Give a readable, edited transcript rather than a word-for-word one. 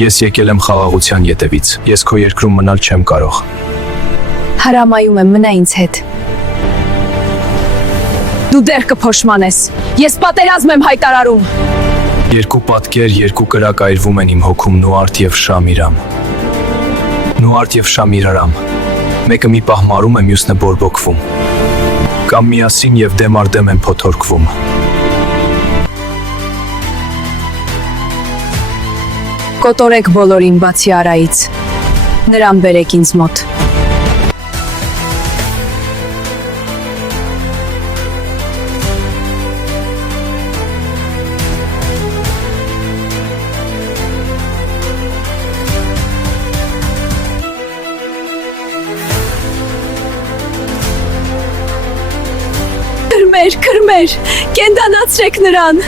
Ես եկել եմ խաղաղության ետևից, ես քո երկրում մնալ չեմ կարող։ Հրամայում եմ, մնա ինձ հետ։ Դու դեռ կփոշմանես, ես պատերազմ եմ հայտարարում։ Երկու պատկեր, երկու կրակ այրվում են իմ հոգում Նուարդ և Շամիրամ։ Նուարդ և Շամիրարամ։ Մեկը մի պահ մարում է, մյուսն է բորբոքվում։ Կամ միասին և դեմ առ դեմ են փոթորկվում։ Կոտորեք բոլորին բացի Արայից։ Նրան բերեք ինձ մոտ։ Քրմեր, կենդանացրեք նրան։